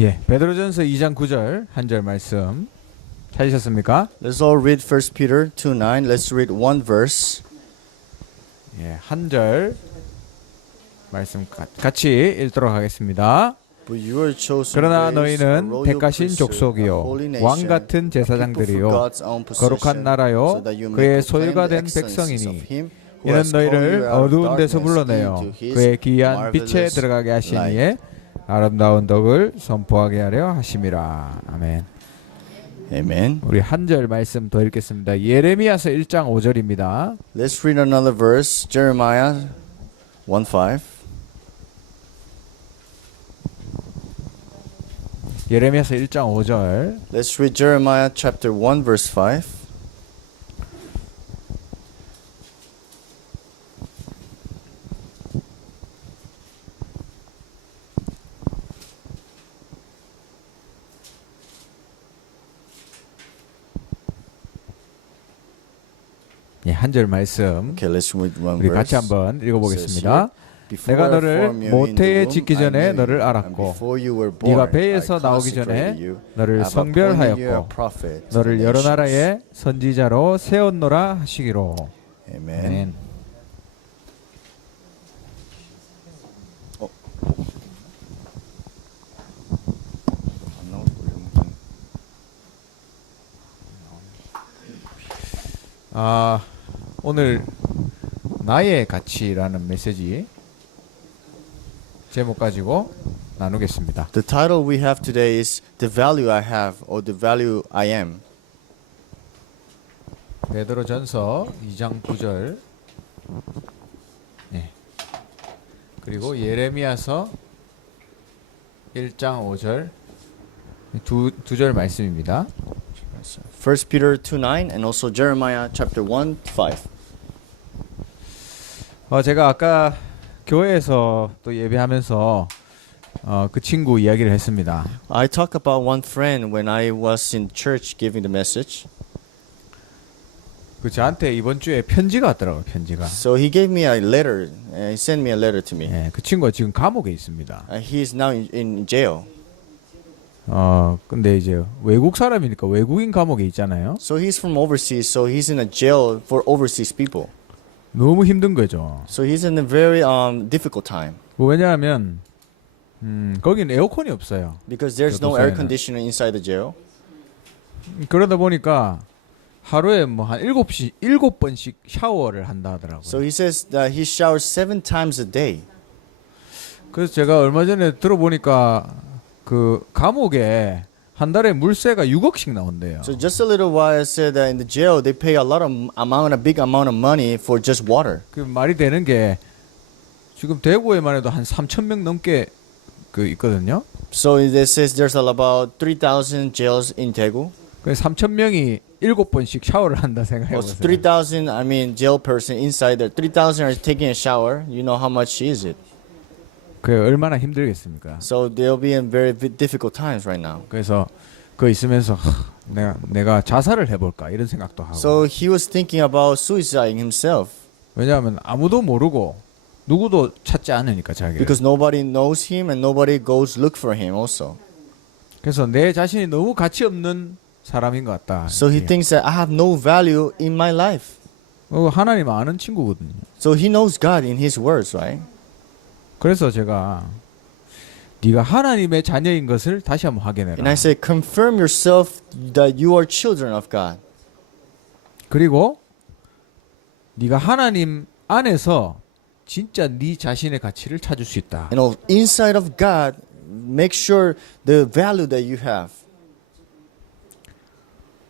예, 베드로전서 2장 9절 한 절 말씀 찾으셨습니까? Let's all read 1 Peter 2:9. Let's read one verse. 예, 한 절 말씀 같이 읽도록 하겠습니다. But you are chosen 그러나 race, a 너희는 royal 택하신 priesthood, a 족속이요 holy nation, 왕 같은 a people for 제사장들이요 God's own possession, 거룩한 나라요 so that you may 그의 proclaim 소유가 the 된 excellencies of 백성이니 him who 이는 has called 너희를 you out of 어두운 데서 darkness 불러내어 into his 그의 기이한 빛에 marvelous 들어가게 하신 light. 이의 아름다운 덕을 선포하게 하려 하심이라. 아멘. Amen. 우리 한 절 말씀 더 읽겠습니다. 예레미야서 1장 5절입니다. Let's read another verse. Jeremiah 1:5. 예레미야서 1장 5절. Let's read Jeremiah chapter 1 verse 5. 예, 한 절 말씀 Okay, let's read one 우리 verse. 같이 한번 읽어보겠습니다. Before 내가 I 너를 formed you in the 모태에 womb, 짓기 I 전에 knew 너를 you, and 알았고 before you were born, 네가 I 배에서 나오기 전에 consecrated you. 너를 I've appointed you a 성별하였고 prophet to 너를 the 여러 nations. 나라의 선지자로 세웠노라 하시기로. Amen. 아멘. 오늘 나의 가치라는 메시지 제목 가지고 나누겠습니다. The title we have today is The Value I Have or The Value I Am. 베드로전서 2장 9절 예. 그리고 예레미야서 1장 5절 두 절 말씀입니다. 1 Peter 2:9 and also Jeremiah chapter 1:5. 제가 아까 교회에서 또 예배하면서 그 친구 이야기를 했습니다. I talked about one friend when I was in church giving the message. 그 저한테 이번 주에 편지가 왔더라고요. 편지가. So he gave me a letter. He sent me a letter to me. 예, 그 친구가 지금 감옥에 있습니다. He is now in jail. 근데 이제 외국 사람이니까 외국인 감옥에 있잖아요. So he's from overseas. So he's in a jail for overseas people. 너무 힘든 거죠. So he's in a very difficult time 왜냐하면 거긴 에어컨이 없어요. because there's no air 교도소에는. conditioner inside the jail. 그러다 보니까 하루에 뭐 한 7번씩 샤워를 한다 하더라고요. So he says that he showers 7 times a day. 그래서 제가 얼마 전에 들어보니까 그 감옥에 한 달에 물세가 6억씩 나온대요. So just a little while I said that in the jail they pay a big amount of money for just water. 그 말이 되는 게 지금 대구에만 해도 한 3,000명 넘게 그 있거든요. So it says there's about 3,000 jails in Daegu. 그 3,000명이 7번씩 샤워를 한다 생각해 Well, 보세요. 3,000, I mean, jail person inside there. 3,000 are taking a shower. You know how much is it? 그 얼마나 힘들겠습니까? So they'll be in very difficult times right now. 그래서 그 있으면서 내가 자살을 해볼까 이런 생각도 하고. So he was thinking about suiciding himself 왜냐하면 아무도 모르고 누구도 찾지 않으니까 자기를. because nobody knows him and nobody goes look for him also. 그래서 내 자신이 너무 가치 없는 사람인 것 같다. So he thinks that I have no value in my life. 하나님 아는 친구거든요. So he knows God in his words, right? 그래서 제가 네가 하나님의 자녀인 것을 다시 한번 확인해라. And I say, confirm yourself that you are children of God. 그리고 네가 하나님 안에서 진짜 네 자신의 가치를 찾을 수 있다. And inside of God, make sure the value that you have.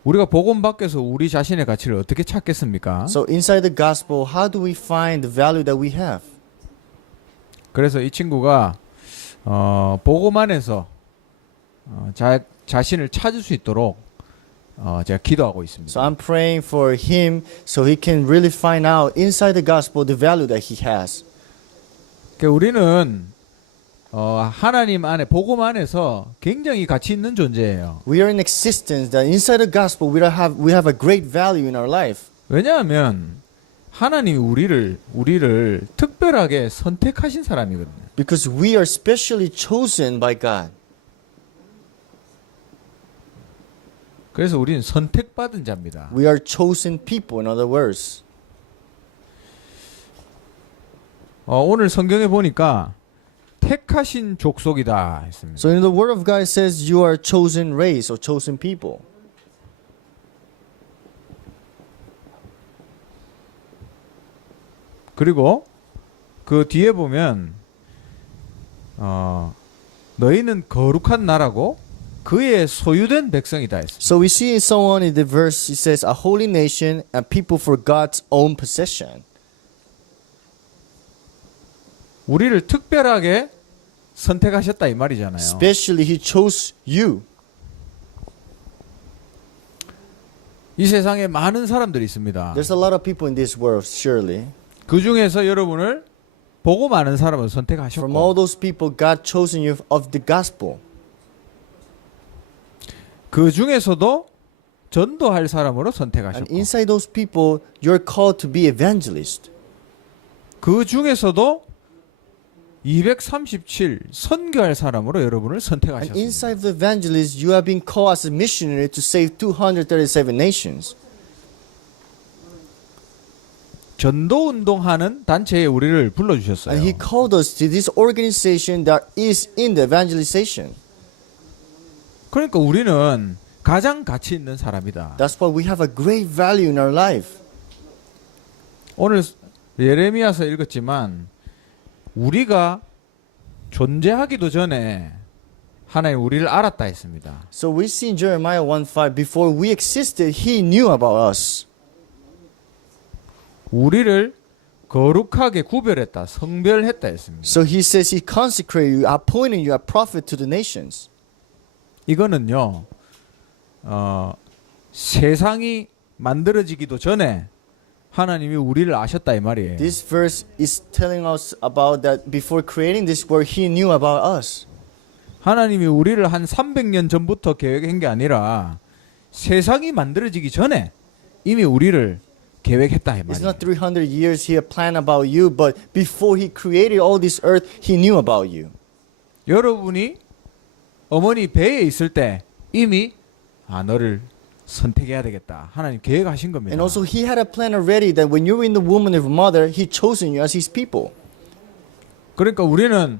우리가 복음 밖에서 우리 자신의 가치를 어떻게 찾겠습니까? So inside the gospel, how do we find the value that we have? 그래서 이 친구가 복음 안에서 자신을 찾을 수 있도록 제가 기도하고 있습니다. So I'm praying for him so he can really find out inside the gospel the value that he has. 그러니까 우리는 하나님 안에 복음 안에서 굉장히 가치 있는 존재예요. We are in existence that inside the gospel we have a great value in our life. 왜냐하면 하나님이 우리를 특별하게 선택하신 사람이거든요. Because we are specially chosen by God. 그래서 우리는 선택받은 자입니다. We are chosen people, in other words. 오늘 성경에 보니까 택하신 족속이다 했습니다. So in the Word of God it says you are chosen race or chosen people. 그리고 그 뒤에 보면 너희는 거룩한 나라고 그의 소유된 백성이다 했습니다. So we see someone in the verse, it says, a holy nation and people for God's own possession. 우리를 특별하게 선택하셨다 이 말이잖아요. Especially He chose you. 이 세상에 많은 사람들이 있습니다. There's a lot of people in this world, surely. 그 중에서 여러분을 보고 많은 사람을 From all 선택하셨고 those people, God chosen you of the gospel. 그 중에서도 전도할 사람으로 And 선택하셨고 inside those people, you're called to be evangelist. 그 중에서도 237 선교할 사람으로 여러분을 And 선택하셨습니다. inside the evangelist, you have been called as a missionary to save 237 nations. 전도 운동하는 단체에 우리를 불러주셨어요. And He called us to this organization that is in the evangelization. 그러니까 우리는 가장 가치 있는 사람이다. That's why we have a great value in our life. 오늘 예레미야서 읽었지만 우리가 존재하기도 전에 하나님 우리를 알았다 했습니다. So we see in Jeremiah 1:5, before we existed, He knew about us. 우리를 거룩하게 구별했다, 성별했다 했습니다. So He says He consecrated you, appointed you a prophet to the nations. 이거는요, 세상이 만들어지기도 전에 하나님이 우리를 아셨다 이 말이에요. This verse is telling us about that before creating this world, He knew about us. 하나님이 우리를 한 300년 전부터 계획한 게 아니라 세상이 만들어지기 전에 이미 우리를 계획했다 이 It's 말이에요. not 300 years He had planned about you, but before He created all this earth, He knew about you. 여러분이 어머니 배에 있을 때 이미 너를 선택해야 되겠다. 하나님 계획하신 겁니다. And also He had a plan already that when you were in the womb of your mother, He chosen you as His people. 그러니까 우리는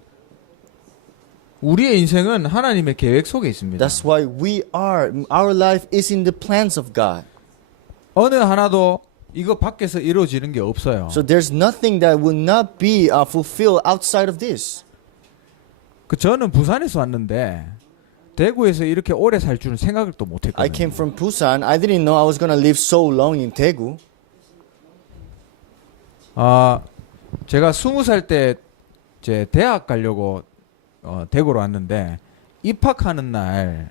우리의 인생은 하나님의 계획 속에 있습니다. That's why our life is in the plans of God. 어느 하나도 이거 밖에서 이루어지는 게 없어요. So there's nothing that will not be fulfilled outside of this. 저는 부산에서 왔는데 대구에서 이렇게 오래 살 줄은 생각을 또 I 못했거든요. came from Busan. I didn't know I was going to live so long in Daegu. 제가 20살 때 제 대학 가려고 대구로 왔는데 입학하는 날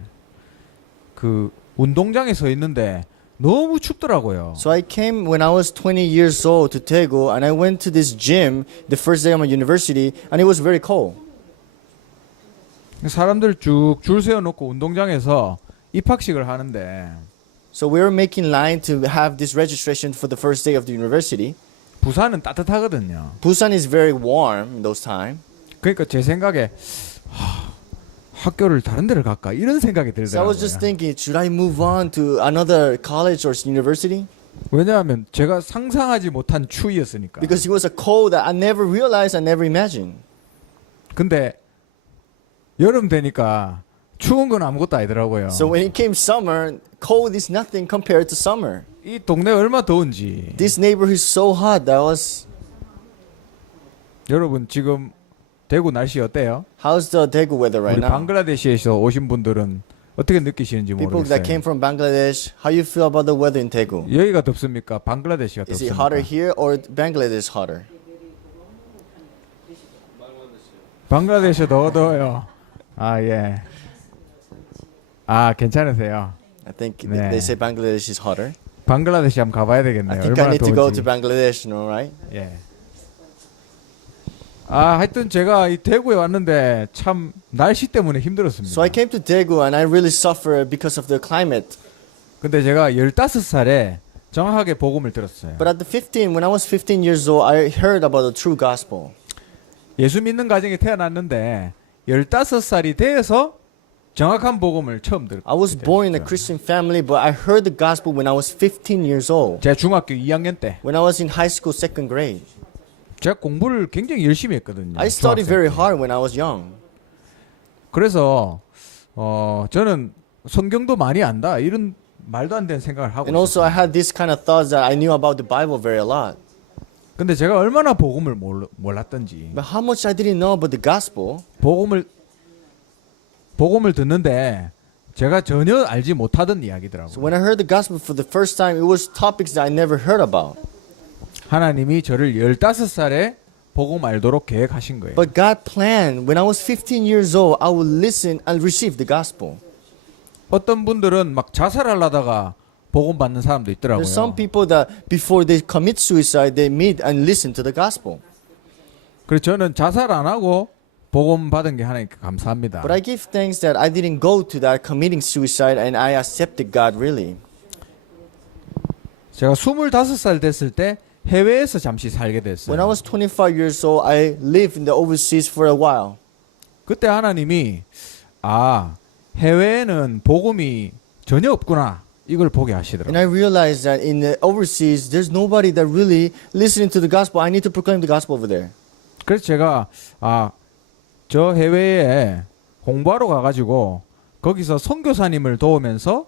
그 운동장에 서 있는데 너무 춥더라고요. So I came when I was 20 years old to Daegu, and I went to this gym the first day of my university, and it was very cold. 사람들 쭉 줄 세워놓고 운동장에서 입학식을 하는데 So we were making line to have this registration for the first day of the university. 부산은 따뜻하거든요. Busan is very warm in those time. 그러니까 제 생각에 학교를 다른 데를 갈까 이런 생각이 So I was just 들더라고요. thinking, should I move on to another college or university? 왜냐하면 제가 상상하지 못한 추위였으니까. Because it was a cold that I never realized, I never imagined. 근데 여름 되니까 추운 건 아무것도 아니더라고요. So when it came summer, cold is nothing compared to summer. 이 동네 얼마 더운지. This neighborhood is so hot that was. 여러분 지금 대구 날씨 어때요? How's the Daegu weather right 우리 now? 방글라데시에서 오신 분들은 어떻게 느끼시는지 People that 모르겠어요. came from Bangladesh, how you feel about the weather in Daegu? 여기가 덥습니까? 방글라데시가 Is it hotter 덥습니까? here or Bangladesh hotter? 방글라데시 더 더워요. 예. 괜찮으세요. I think 네. they say Bangladesh is hotter. 방글라데시 한번 가봐야 되겠네요. I think I 얼마나 need to go 더운지. to Bangladesh, no, right? 예. 하여튼 제가 이 대구에 왔는데 참 날씨 때문에 힘들었습니다. So I came to Daegu and I really suffered because of the climate. 근데 제가 15살에 정확하게 복음을 들었어요. But at the 15, when I was 15 years old, I heard about the true gospel. 예수 믿는 가정에 태어났는데 15살이 돼서 정확한 복음을 처음 들었어요. I was born in a Christian family, but I heard the gospel when I was 15 years old. 제가 중학교 2학년 때 When I was in high school, second grade. 제가 공부를 굉장히 열심히 했거든요. I studied 중학생 very 때. hard when I was young. 그래서 저는 성경도 많이 안다 이런 말도 안 되는 생각을 하고 And also, I 있었어요. had this kind of thoughts that I knew about the Bible very a lot. 근데 제가 얼마나 복음을 몰랐던지 But how much I didn't know about the gospel. 복음을 듣는데 제가 전혀 알지 못하던 So 이야기더라고요. when I heard the gospel for the first time, it was topics that I never heard about. 하나님이 저를 15살에 복음 알도록 계획하신 거예요. But God planned when I was 15 years old, I would listen and receive the gospel. 어떤 분들은 막 자살하려다가 복음 받는 사람도 있더라고요. There's some people that before they commit suicide, they meet and listen to the gospel. 그래서 저는 자살 안 하고 복음 받은 게 하나님께 감사합니다. But I give thanks that I didn't go to that committing suicide and I accepted God really. 제가 25살 됐을 때 해외에서 잠시 살게 됐어요. When I was 25 years old, I lived in the overseas for a while. 그때 하나님이 해외에는 복음이 전혀 없구나 이걸 보게 And 하시더라고요. I realized that in the overseas, there's nobody that really listening to the gospel. I need to proclaim the gospel over there. 그래서 제가 저 해외에 공부하러 가가지고 거기서 선교사님을 도우면서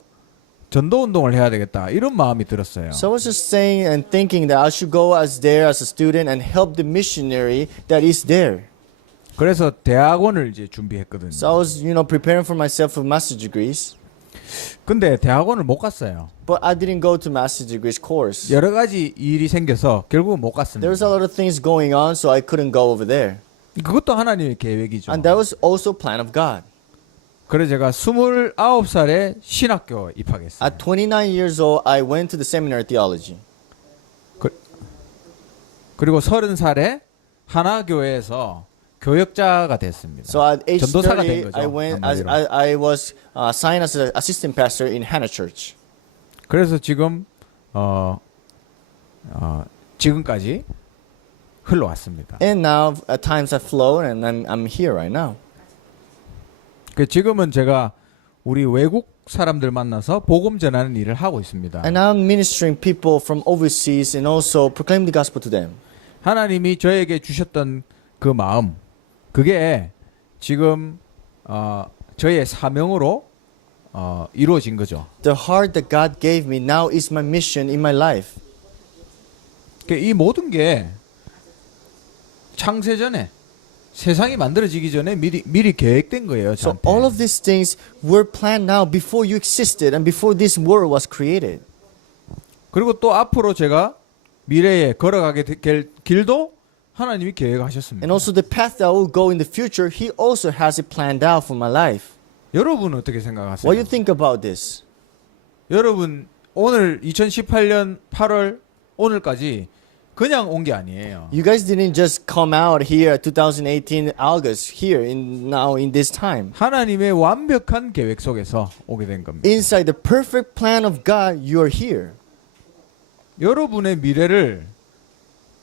전도 운동을 해야 되겠다 이런 마음이 들었어요. So I was just saying and thinking that I should go as there as a student and help the missionary that is there. 그래서 대학원을 이제 준비했거든요. So I was, preparing for myself for master degrees. 근데 대학원을 못 갔어요. But I didn't go to master degrees course. 여러 가지 일이 생겨서 결국은 못 There was 갔습니다. a lot of things going on, so I couldn't go over there. 그것도 하나님의 계획이죠. And that was also plan of God. 그래서 제가 29살에 신학교 입학했어요. At 29 years old, I went to the seminary theology. 그리고 30살에 하나교회에서 교역자가 됐습니다. So at age 전도사가 된 30, 거죠. I went as 한마디로. I was assigned as an assistant pastor in Hannah Church. 그래서 지금 지금까지 흘러왔습니다. And now at times have flown, and I'm here right now. 그 지금은 제가 우리 외국 사람들 만나서 복음 전하는 일을 하고 있습니다. And I'm ministering people from overseas and also proclaim the gospel to them. 하나님이 저에게 주셨던 그 마음, 그게 지금 저의 사명으로 이루어진 거죠. The heart that God gave me now is my mission in my life. 이 모든 게 창세 전에 세상이 만들어지기 전에 미리 계획된 거예요. So 저한테. all of these things were planned now before you existed and before this world was created. 그리고 또 앞으로 제가 미래에 걸어가게 될 길도 하나님이 계획하셨습니다. And also the path that I will go in the future, He also has it planned out for my life. 여러분은 어떻게 생각하세요? What do you think about this? 여러분 오늘 2018년 8월 오늘까지 그냥 온 게 아니에요. You guys didn't just come out here 2018 August here now in this time. 하나님의 완벽한 계획 속에서 오게 된 겁니다. Inside the perfect plan of God, you are here. 여러분의 미래를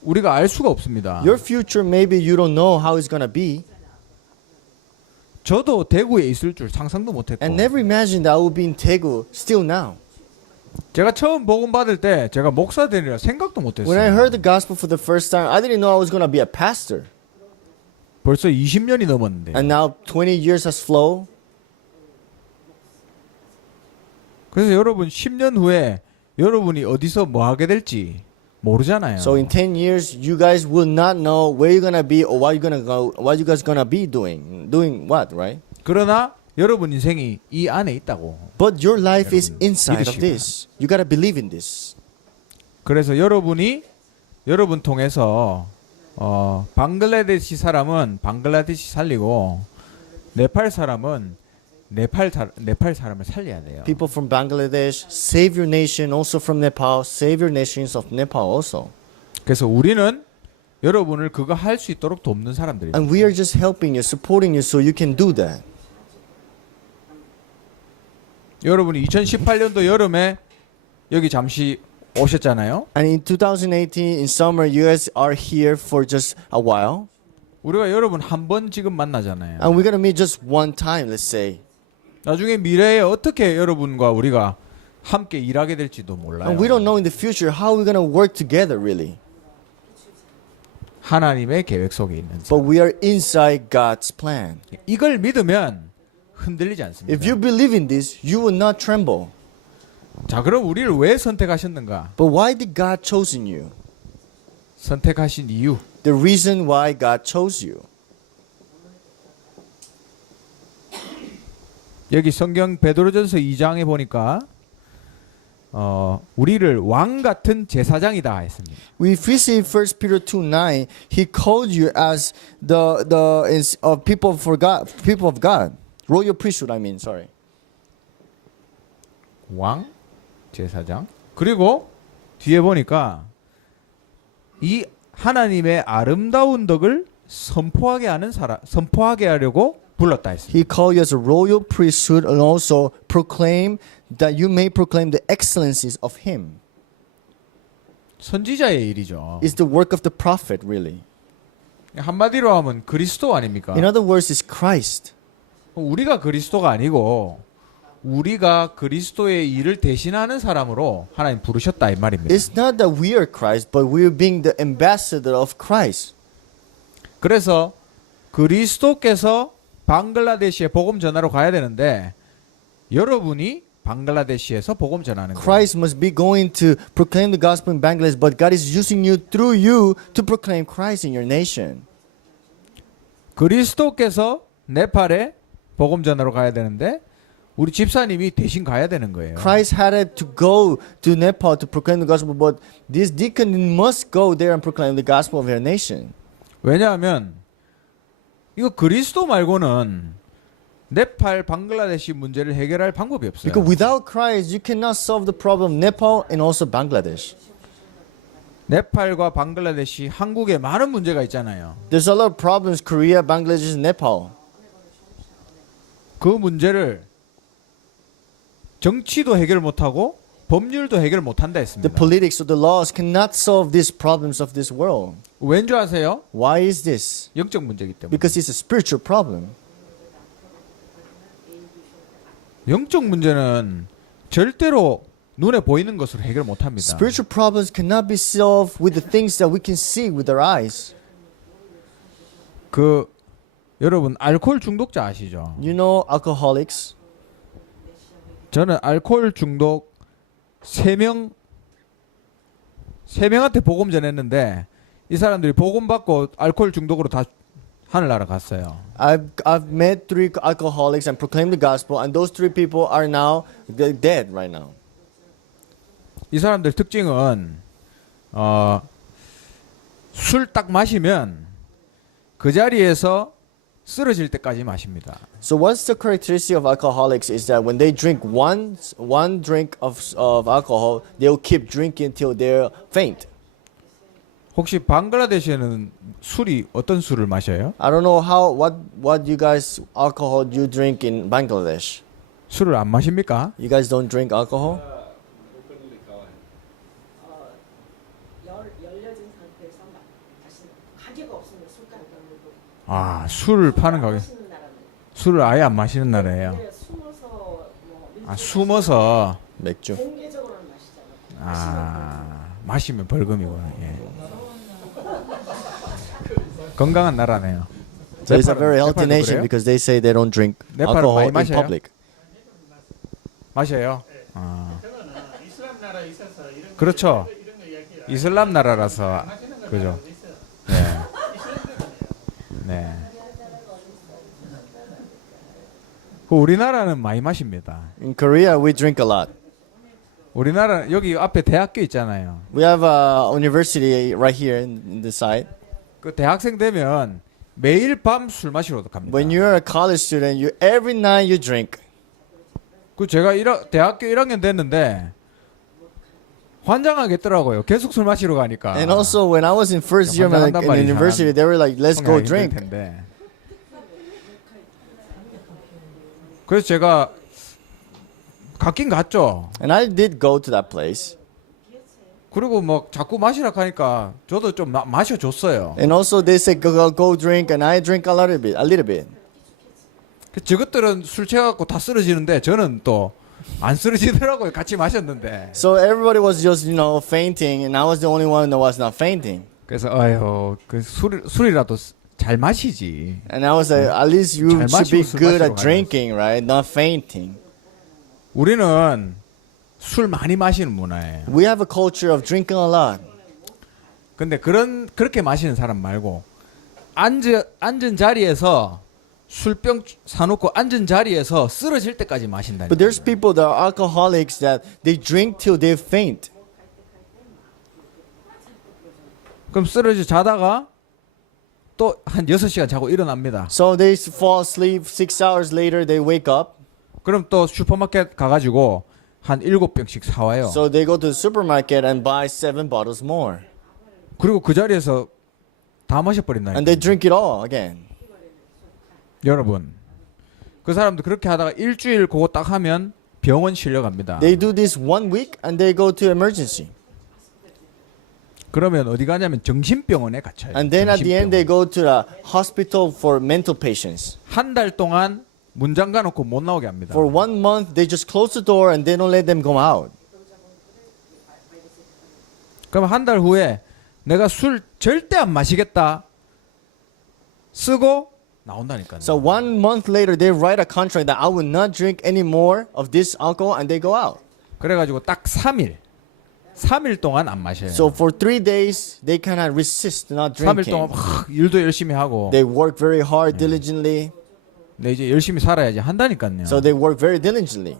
우리가 알 수가 없습니다. Your future, maybe you don't know how it's gonna be. 저도 대구에 있을 줄 상상도 못했고 And never imagined that I would be in Daegu still now. 제가 처음 복음 받을 때 제가 목사 되리라 생각도 못했어요. When I heard the gospel for the first time, I didn't know I was gonna be a pastor. 벌써 20년이 넘었는데 And now 20 years has flown. 그래서 여러분 10년 후에 여러분이 어디서 뭐 하게 될지 모르잖아요. So in 10 years, you guys will not know where you're gonna be or what you're gonna go, what you guys gonna be doing. Doing what, right? 그러나 여러분 인생이 이 안에 있다고. But your life is 여러분, inside of 믿으시기 this. You gotta believe in this. 그래서 여러분 통해서 방글라데시 사람은 방글라데시 살리고 네팔 사람은 네팔 사람을 살려야 돼요. People from Bangladesh, save your nation. Also from Nepal, save your nations of Nepal also. 그래서 우리는 여러분을 그거 할 수 있도록 돕는 사람들입니다. And we are just helping you, supporting you so you can do that. 여러분이 2018년도 여름에 여기 잠시 오셨잖아요. And in 2018, in summer, you guys are here for just a while. 우리가 여러분 한 번 지금 만나잖아요. And we're gonna meet just one time, let's say. 나중에 미래에 어떻게 여러분과 우리가 함께 일하게 될지도 몰라요. And we don't know in the future how we're going to work together really. 하나님의 계획 속에 있는 But 사람. we are inside God's plan. 이걸 믿으면 흔들리지 않습니다. If you believe in this, you will not tremble. 자, 그럼 우리를 왜 선택하셨는가? But why did God chosen you? 선택하신 이유. The reason why God chose you. 여기 성경 베드로전서 2장에 보니까 우리를 왕 같은 제사장이다 했습니다. If we see 1 Peter 2:9, He called you as people of God, royal priesthood. I mean, sorry. 왕 제사장. 그리고 뒤에 보니까 이 하나님의 아름다운 덕을 선포하게 하려고 불렀다 했습니다. He called you as a royal priesthood and also proclaim that you may proclaim the excellencies of Him. 선지자의 일이죠. It's the work of the prophet, really. 한마디로 하면 그리스도 아닙니까? In other words, it's Christ. 우리가 그리스도가 아니고 우리가 그리스도의 일을 대신하는 사람으로 하나님 부르셨다 이 말입니다. It's not that we are Christ, but we are being the ambassador of Christ. 그래서 그리스도께서 방글라데시에 복음 전하러 가야 되는데 여러분이 방글라데시에서 복음 전하는 거예요. Christ must be going to proclaim the gospel in Bangladesh, but God is using you through you to proclaim Christ in your nation. 그리스도께서 네팔에 복음 전하러 가야 되는데 우리 집사님이 대신 가야 되는 거예요. Christ had to go to Nepal to proclaim the gospel, but this deacon must go there and proclaim the gospel of your nation. 왜냐하면 이거 그리스도 말고는 네팔, 방글라데시 문제를 해결할 방법이 없어요. Because without Christ, you cannot solve the problem of Nepal and also Bangladesh. 네팔과 방글라데시, 한국에 많은 문제가 있잖아요. There's a lot of problems, Korea, Bangladesh, and Nepal. 그 문제를 정치도 해결 못하고 법률도 해결 못한다 The 했습니다. politics or the laws cannot solve these problems of this world. 왠 줄 아세요? Why is this? 영적 문제이기 때문에. Because it's a spiritual problem. 영적 문제는 절대로 눈에 보이는 것으로 해결 못합니다. Spiritual problems cannot be solved with the things that we can see with our eyes. 그 여러분 알코올 중독자 아시죠? You know alcoholics? 저는 알코올 중독 3명한테 복음 전했는데 이 사람들이 복음 받고 알코올 중독으로 다 하늘나라 갔어요. I've met 3 alcoholics and proclaimed the gospel, and those 3 people are now dead right now. 이 사람들 특징은 술 딱 마시면 그 자리에서 쓰러질 때까지 마십니다. So what's the characteristic of alcoholics is that when they drink one drink of alcohol, they'll keep drinking till they're faint. 혹시 방글라데시에는 술이 어떤 술을 마셔요? I don't know what you guys alcohol you drink in Bangladesh. 술을 안 마십니까? You guys don't drink alcohol? 열려진 상태에서 다시 가게가 없으면 술값 아, 술을 파는 가게. 마시는 나라는 술을 아예 안 마시는 나라예요. 근데 숨어서 뭐 아, 숨어서 맥주. 공개적으로는 마시잖아. 마시면 벌금이고. 예. 건강한 나라네요. So it's a very healthy 네팔도 nation 그래요? because they say they don't drink 네팔은 alcohol 많이 in 마셔요? public. 마셔요. 아, 그거는 이슬람 나라 있어서 이런 그렇죠. 이런 거 이야기 이슬람 나라라서 하시는 거 그죠. 있어요. 네. 네. 그 우리나라는 많이 마십니다. In Korea, we drink a lot. 우리나라 여기 앞에 대학교 있잖아요. We have a university right here in the side. 그 대학생 되면 매일 밤 술 마시러 갑니다. When you're a college student, every night you drink. 그 제가 대학교 1학년 됐는데 환장하겠더라고요. 계속 술 마시러 가니까. And also, when I was in first year in 환장한단 the 말이지, university, they were like, "Let's go 형이 힘들 drink." 텐데. 그래서 제가 갔긴 갔죠. And I did go to that place. 그리고 뭐 자꾸 마시라 하니까 저도 좀 마셔줬어요. And also, they said, "Go drink," and I drink a little bit. 저것들은 술 취해갖고 다 쓰러지는데 저는 또 안 쓰러지더라고요. 같이 마셨는데. So everybody was just, fainting, and I was the only one that was not fainting. 그래서 아유 그 술이라도 잘 마시지. And I was like, at least you 잘 should be 마시고 술 good 마시러 at drinking, right? Not fainting. 우리는 술 많이 마시는 문화예요. We have a culture of drinking a lot. 근데 그렇게 마시는 사람 말고 앉은 자리에서 술병 사놓고 앉은 자리에서 쓰러질 때까지 마신다니까. But there's people that are alcoholics that they drink till they faint. 그럼 쓰러져 자다가 또 한 6시간 자고 일어납니다. So they fall asleep, 6 hours later they wake up. 그럼 또 슈퍼마켓 가가지고 한 7병씩 사와요. So they go to the supermarket and buy 7 bottles more. 그리고 그 자리에서 다 And 마셔버린다니까. they drink it all again. 여러분 그 사람도 그렇게 하다가 일주일 그거 딱 하면 병원 실려갑니다. They do this 1 week and they go to emergency. 그러면 어디 가냐면 정신병원에 갇혀요. And then at the end they 정신병원. go to the hospital for mental patients. 한 달 동안 문 잠가 놓고 못 나오게 합니다. For 1 month they just close the door and they don't let them go out. 그럼 한 달 후에 내가 술 절대 안 마시겠다 쓰고 나온다니까요. So 1 month later they write a contract that I will not drink any more of this alcohol and they go out. 그래가지고 딱 3일 동안 안 마셔요. So for 3 days they cannot resist not 3일 drinking. 동안 막 일도 열심히 하고 They work very hard diligently. 내 이제 열심히 살아야지 한다니까요. So they work very diligently.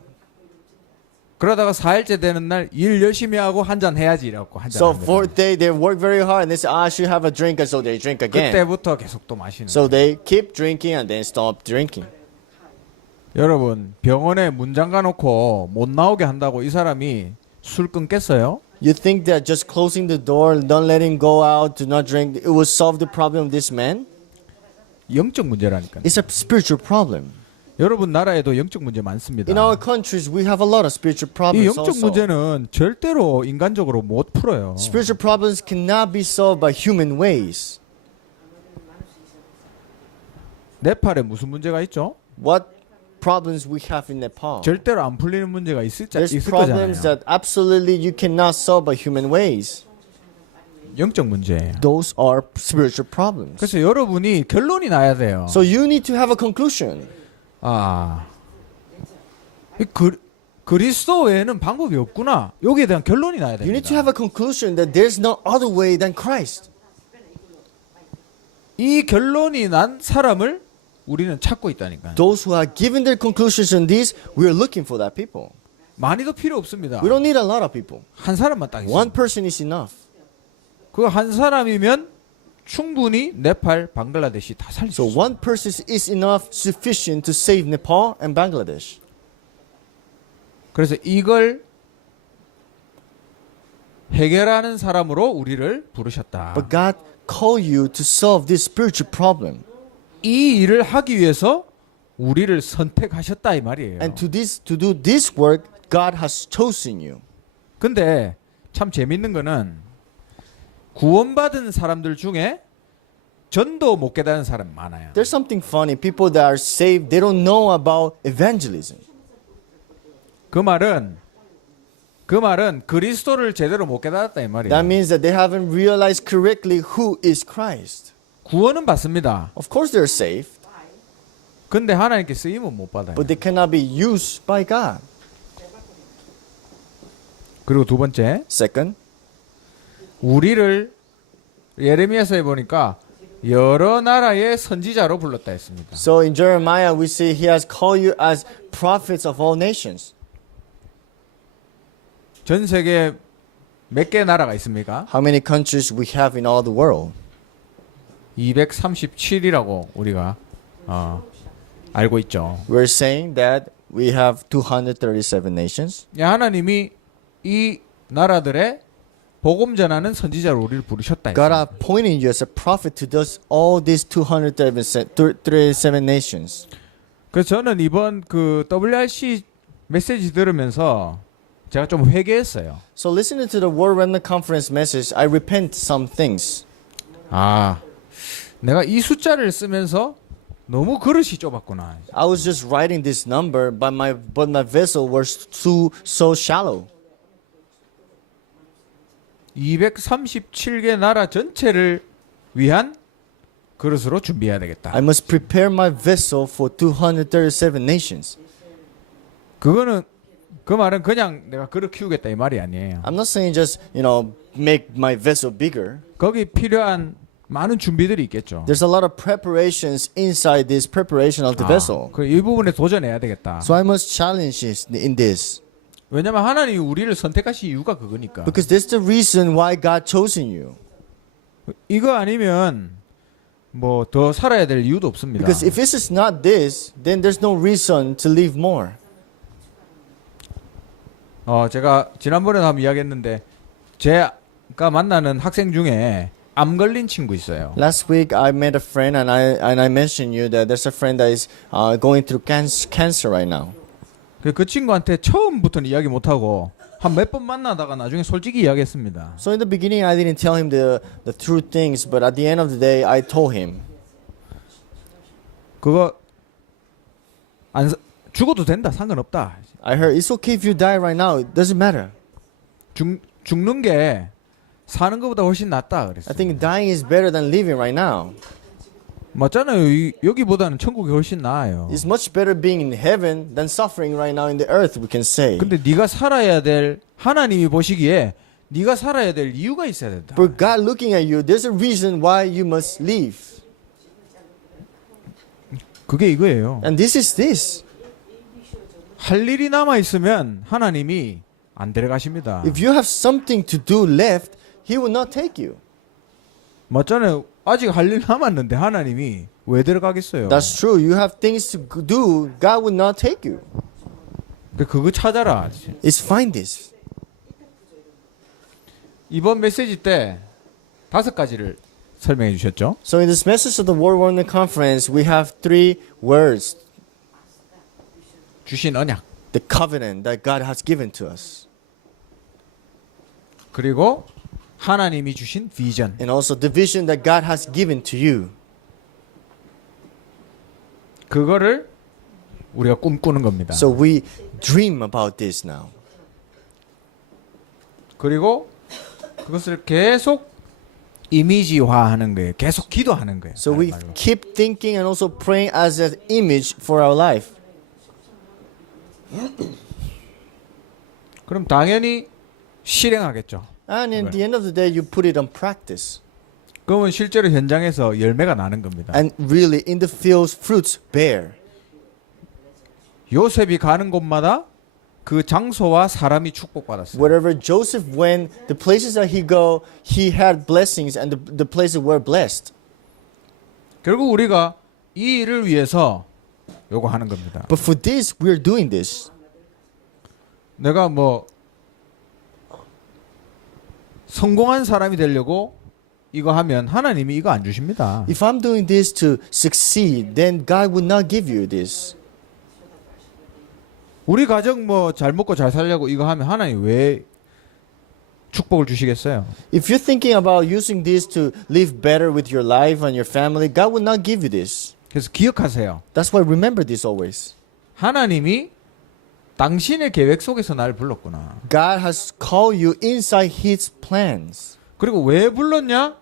그러다가 4일째 되는 날 일 열심히 하고 한 잔 해야지 이래갖고 한 잔. So fourth day they work very hard and they say, I should have a drink, and so they drink again. 그때부터 계속 또 마시는. So they keep drinking and then stop drinking. 여러분 병원에 문 잠가 놓고 못 나오게 한다고 이 사람이 술 끊겠어요? You think that just closing the door, don't let him go out, do not drink, it will solve the problem of this man? 영적 문제라니까요. It's a spiritual problem. 여러분 나라에도 영적 문제 많습니다. In our countries, we have a lot of spiritual 이 problems 영적 also. 문제는 절대로 인간적으로 못 풀어요. Spiritual problems cannot be solved by human ways. 네팔에 무슨 문제가 있죠? What problems we have in Nepal? 절대로 안 풀리는 문제가 있을 There's 거잖아요. problems that absolutely you cannot solve by human ways. 영적 문제예요. Those are spiritual problems. 그래서 여러분이 결론이 나야 돼요. So you need to have a conclusion. 이 그리스도 외에는 방법이 없구나. 여기에 대한 결론이 나야 You need to 됩니다. have a conclusion that there's no other way than Christ. 이 결론이 난 사람을 우리는 찾고 있다니까요. Those who are given their conclusions on this, we are looking for that people. 많이도 필요 없습니다. We don't need a lot of people. 한 사람만 딱 One 있어요. person is enough. 그 한 사람이면 충분히 네팔, 방글라데시 다 살릴 수 So 있어요. one person is enough, sufficient to save Nepal and Bangladesh. 그래서 이걸 해결하는 사람으로 우리를 부르셨다. But God called you to solve this spiritual problem. 이 일을 하기 위해서 우리를 선택하셨다 이 말이에요. And to do this work, God has chosen you. 근데 참 재밌는 거는 구원받은 사람들 중에 전도 못 깨달은 사람 많아요. There's something funny. People that are saved, they don't know about evangelism. 그 말은 그리스도를 제대로 못 깨달았다 이 말이에요. That means that they haven't realized correctly who is Christ. 구원은 받습니다. Of course they're saved, 근데 하나님께 쓰임은 못 받아요. but they cannot be used by God. 그리고 두 번째, Second, 우리를 예레미야서에 보니까 여러 나라의 선지자로 불렀다 했습니다. so in Jeremiah we see he has called you as prophets of all nations. 전 세계 몇 개 나라가 있습니까? How many countries we have in all the world? 237이라고 우리가 알고 있죠. We're saying that we have 237 nations. 하나님이 이 나라들의 복음 전하는 선지자로 우리를 부르셨다 God 했습니다. appointed you as a prophet to those all these 237 nations. 그래서 저는 이번 그 WRC 메시지 들으면서 제가 좀 회개했어요. So listening to the World Remnant Conference message, I repent some things. 내가 이 숫자를 쓰면서 너무 그릇이 좁았구나. I was just writing this number, but my vessel was so shallow. 237개 나라 전체를 위한 그릇으로 준비해야 되겠다. I must prepare my vessel for 237 nations. 그거는 그 말은 그냥 내가 그릇 키우겠다 이 말이 아니에요. I'm not saying just, make my vessel bigger. 거기 필요한 많은 준비들이 있겠죠. There's a lot of preparations inside this preparation of the vessel. 이 부분에 도전해야 되겠다. So I must challenge in this. 왜냐면 하나님이 우리를 선택하신 이유가 그거니까. Because that's the reason why God chosen you. 이거 아니면 뭐 더 살아야 될 이유도 없습니다. Because if this is not this, then there's no reason to live more. 제가 지난번에도 한번 이야기했는데 제가 만나는 학생 중에 암 걸린 친구 있어요. Last week I met a friend and I mentioned you that there's a friend that is going through cancer right now. 그 친구한테 처음부터는 이야기 못 하고 한 몇 번 만나다가 나중에 솔직히 이야기했습니다. So in the beginning I didn't tell him the true things, but at the end of the day I told him. 그거 죽어도 된다. 상관없다. I heard it's okay if you die right now. It doesn't matter. 죽는 게 사는 것보다 훨씬 낫다 그랬어요. I think dying is better than living right now. 맞잖아요. 여기보다는 천국이 훨씬 나아요. It's much better being in heaven than suffering right now in the earth, we can say. 근데 네가 살아야 될 하나님이 보시기에 네가 살아야 될 이유가 있어야 된다. But God looking at you, there's a reason why you must live. 그게 이거예요. And this is this. 할 일이 남아 있으면 하나님이 안 데려가십니다. If you have something to do left, He will not take you. 맞잖아요. 아직 할 일 남았는데 하나님이 왜 데려가겠어요? That's true. You have things to do. God will not take you. 그거 찾아라. It's find this. 이번 메시지 때 5가지를 설명해 주셨죠? So in this message of the World Wonder Conference, we have 3 words. 주신 언약. The covenant that God has given to us. 그리고 하나님이 주신 비전. And also the vision that God has given to you. 그거를 우리가 꿈꾸는 겁니다. So we dream about this now. 그리고 그것을 계속 이미지화하는 거예요. 계속 기도하는 거예요. So we 다른 말로. keep thinking and also praying as an image for our life. 그럼 당연히 실행하겠죠. And in the end of the day, you put it on practice. 그러면 실제로 현장에서 열매가 나는 겁니다. And really, in the fields, fruits bear. 요셉이 가는 곳마다 그 장소와 사람이 축복받았어요. Wherever Joseph went, the places that he go, he had blessings, and the places were blessed. 결국 우리가 이 일을 위해서 요거 하는 겁니다. But for this, we're doing this. 내가 뭐 성공한 사람이 되려고 이거 하면 하나님이 이거 안 주십니다. If I'm doing this to succeed, then God will not give you this. 우리 가정 뭐 잘 먹고 잘 살려고 이거 하면 하나님 왜 축복을 주시겠어요? If you're thinking about using this to live better with your life and your family, God will not give you this. 그래서 기억하세요. That's why remember this always. 하나님이 당신의 계획 속에서 날 불렀구나. God has called you inside His plans. 그리고 왜 불렀냐?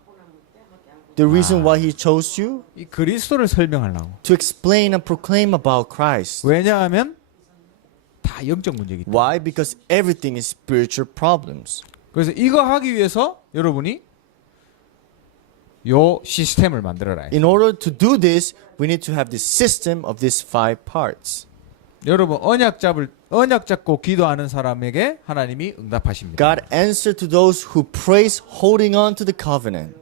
The reason why He chose you? 이 그리스도를 설명하려고. To explain and proclaim about Christ. 왜냐하면 다 영적 문제이기 때문에. Why? Because everything is spiritual problems. 그래서 이거 하기 위해서 여러분이 요 시스템을 만들어라. In order to do this, we need to have this system of these 5 parts. 여러분 언약 잡고 기도하는 사람에게 하나님이 응답하십니다. God answered to those who praise holding on to the covenant.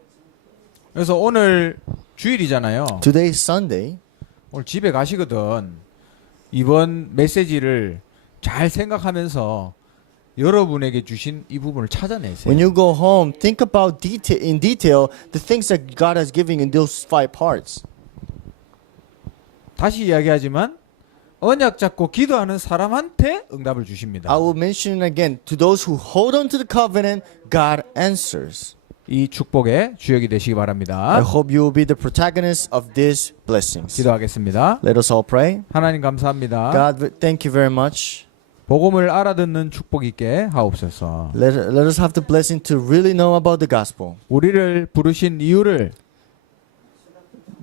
그래서 오늘 주일이잖아요. Today is Sunday. 오늘 집에 가시거든. 이번 메시지를 잘 생각하면서 여러분에게 주신 이 부분을 찾아내세요. When you go home, think about in detail the things that God has given in those 5 parts. 다시 이야기하지만 언약 잡고 기도하는 사람한테 응답을 주십니다. I will mention again, to those who hold on to the covenant, God answers. 이 축복의 주역이 되시기 I 바랍니다. hope you will be the protagonist of these blessings. 기도하겠습니다. Let us all pray. 하나님 감사합니다. God, thank you very much. 복음을 알아듣는 축복 있게 하옵소서. Let us have the blessing to really know about the gospel. 우리를 부르신 이유를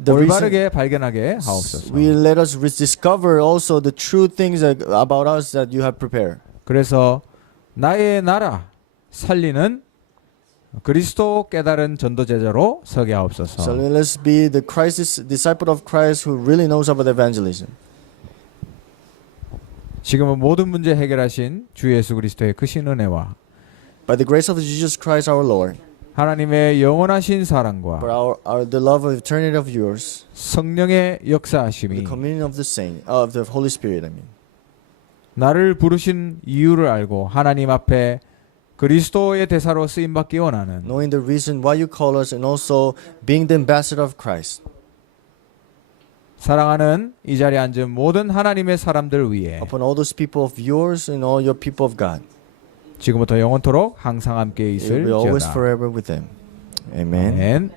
The reason 올바르게 발견하게 하옵소서. we let us discover also the true things about us that you have prepared. 그래서 나의 나라 살리는 그리스도 깨달은 전도 제자로 서게 So 하옵소서. let us be the Christ disciple of Christ who really knows about evangelism. 지금은 모든 문제 해결하신 주 예수 그리스도의 크신 은혜와 By the grace of Jesus Christ our Lord, 하나님의 영원하신 for 사랑과 the love of eternity of yours, 성령의 the 역사하심이 communion of the saint, of the Holy Spirit, I mean. 나를 부르신 이유를 알고 하나님 앞에 그리스도의 대사로 쓰임 받기 원하는 Knowing the reason why you call us and also being the ambassador of Christ. 사랑하는 이 자리에 앉은 모든 하나님의 사람들 위해 Upon all those people of yours and all your people of God. 지금부터 영원토록 항상 함께 You 있을 will always 지어다. forever with them. Amen. 아멘.